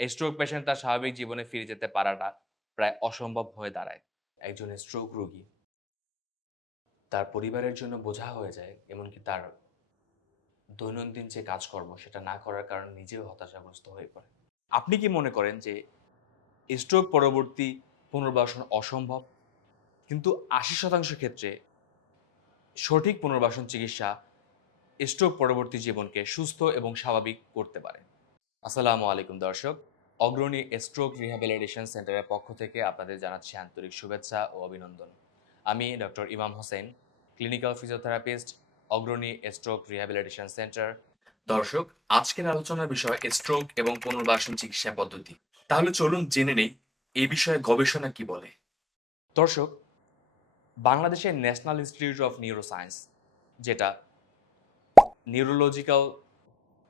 Stroke patient তার স্বাভাবিক জীবনে ফিরে যেতে পারাটা প্রায় অসম্ভব হয়ে দাঁড়ায়। একজন স্ট্রোক রোগী তার পরিবারের জন্য বোঝা হয়ে যায়, এমনকি তার দৈনন্দিন যে কাজকর্ম সেটা না করার কারণে নিজেও হতাশাগ্রস্ত হয়ে পড়ে। আপনি কি মনে করেন যে স্ট্রোক পরবর্তী পুনর্বাসন অসম্ভব? কিন্তু আশি শতাংশ ক্ষেত্রে সঠিক পুনর্বাসন চিকিৎসা স্ট্রোক পরবর্তী জীবনকে সুস্থ এবং স্বাভাবিক করতে পারে। আসসালামু আলাইকুম দর্শক। অগ্রণী স্ট্রোক রিহ্যাবিলিটেশন সেন্টারের পক্ষ থেকে আপনাদের জানাচ্ছি আন্তরিক শুভেচ্ছা ও অভিনন্দন। আমি doctor Imam Hossain clinical physiotherapist Agrani stroke rehabilitation centre দর্শক, আজকের আলোচনার বিষয় স্ট্রোক এবং পুনর্বাসন চিকিৎসা পদ্ধতি। তাহলে চলুন জেনে নেই এই বিষয়ে গবেষণা কি বলে? দর্শক, বাংলাদেশের ন্যাশনাল ইনস্টিটিউট অফ নিউরোসায়েন্স যেটা নিউরোলজিক্যাল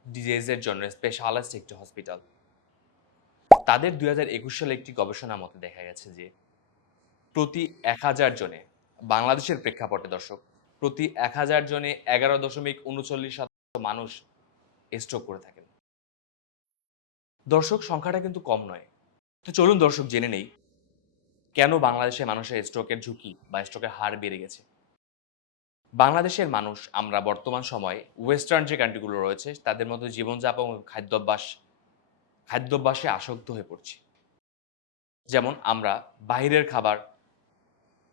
ডিজিজের জন্য স্পেশালাইজড একটি হসপিটাল তাদের দুই হাজার একুশ সালে একটি গবেষণা মতে দেখা গেছে যে, প্রতি এক হাজার জনে, বাংলাদেশের প্রেক্ষাপটে দর্শক, প্রতি এক হাজার জনে এগারো দশমিক উনচল্লিশ শতাংশ মানুষ স্ট্রোক করে থাকেন। দর্শক, সংখ্যাটা কিন্তু কম নয়। তো চলুন দর্শক, জেনে নেই, কেন বাংলাদেশে মানুষের স্ট্রোকের ঝুঁকি বা স্ট্রোকের হার বেড়ে গেছে? বাংলাদেশের মানুষ আমরা বর্তমান সময়ে ওয়েস্টার্ন যে কান্ট্রিগুলো রয়েছে, তাদের মধ্যে জীবনযাপন খাদ্যাভ্যাস, খাদ্যাভ্যাসে আসক্ত হয়ে পড়ছি। যেমন আমরা বাইরের খাবার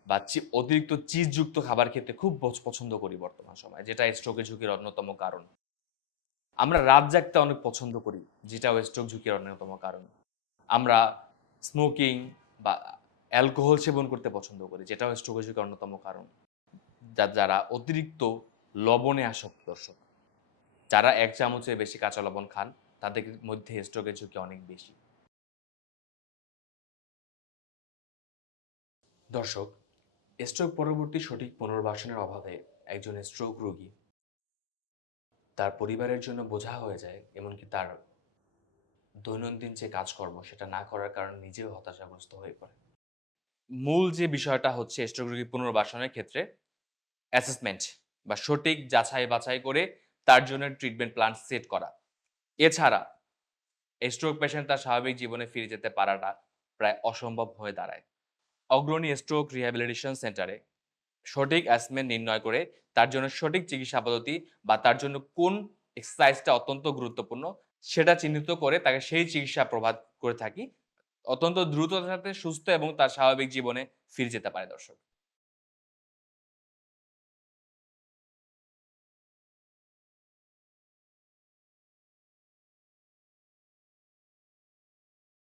বা অতিরিক্ত চিজযুক্ত খাবার খেতে খুব পছন্দ করি বর্তমান সময়ে, যেটা স্ট্রোকের ঝুঁকির অন্যতম কারণ। আমরা রাত জাগতে অনেক পছন্দ করি, যেটাও স্ট্রোক ঝুঁকির অন্যতম কারণ। আমরা স্মোকিং বা অ্যালকোহল সেবন করতে পছন্দ করি, যেটাও স্ট্রোকের ঝুঁকির অন্যতম কারণ। যা- যারা অতিরিক্ত লবণে আসক্ত দর্শক। যারা এক চামচের বেশি কাঁচা লবণ খান, তাদের মধ্যে স্ট্রোকের ঝুঁকি অনেক বেশি। দর্শক, স্ট্রোক পরবর্তী সঠিক পুনর্বাসনের অভাবে একজন স্ট্রোক রোগী তার পরিবারের জন্য বোঝা হয়ে যায়, এমনকি তার দৈনন্দিন যে কাজকর্ম, সেটা না করার কারণে নিজেও হতাশাগ্রস্ত হয়ে পড়ে। মূল যে বিষয়টা হচ্ছে স্ট্রোক রোগী পুনর্বাসনের ক্ষেত্রে অ্যাসেসমেন্ট বা সঠিক যাচাই বাছাই করে তার জন্য ট্রিটমেন্ট প্ল্যান সেট করা। এছাড়া স্ট্রোক পেশেন্ট তার স্বাভাবিক জীবনে ফিরে যেতে পারাটা প্রায় অসম্ভব হয়ে দাঁড়ায়। অগ্রণী স্ট্রোক রিহ্যাবিলিটেশন সেন্টারে সঠিক অ্যাসমেন্ট নির্ণয় করে তার জন্য সঠিক চিকিৎসা পদ্ধতি বা তার জন্য কোন এক্সারসাইজটা অত্যন্ত গুরুত্বপূর্ণ সেটা চিহ্নিত করে তাকে সেই চিকিৎসা প্রভাব করে থাকি। অত্যন্ত দ্রুততার সাথে সুস্থ এবং তার স্বাভাবিক জীবনে ফিরে যেতে পারে দর্শক।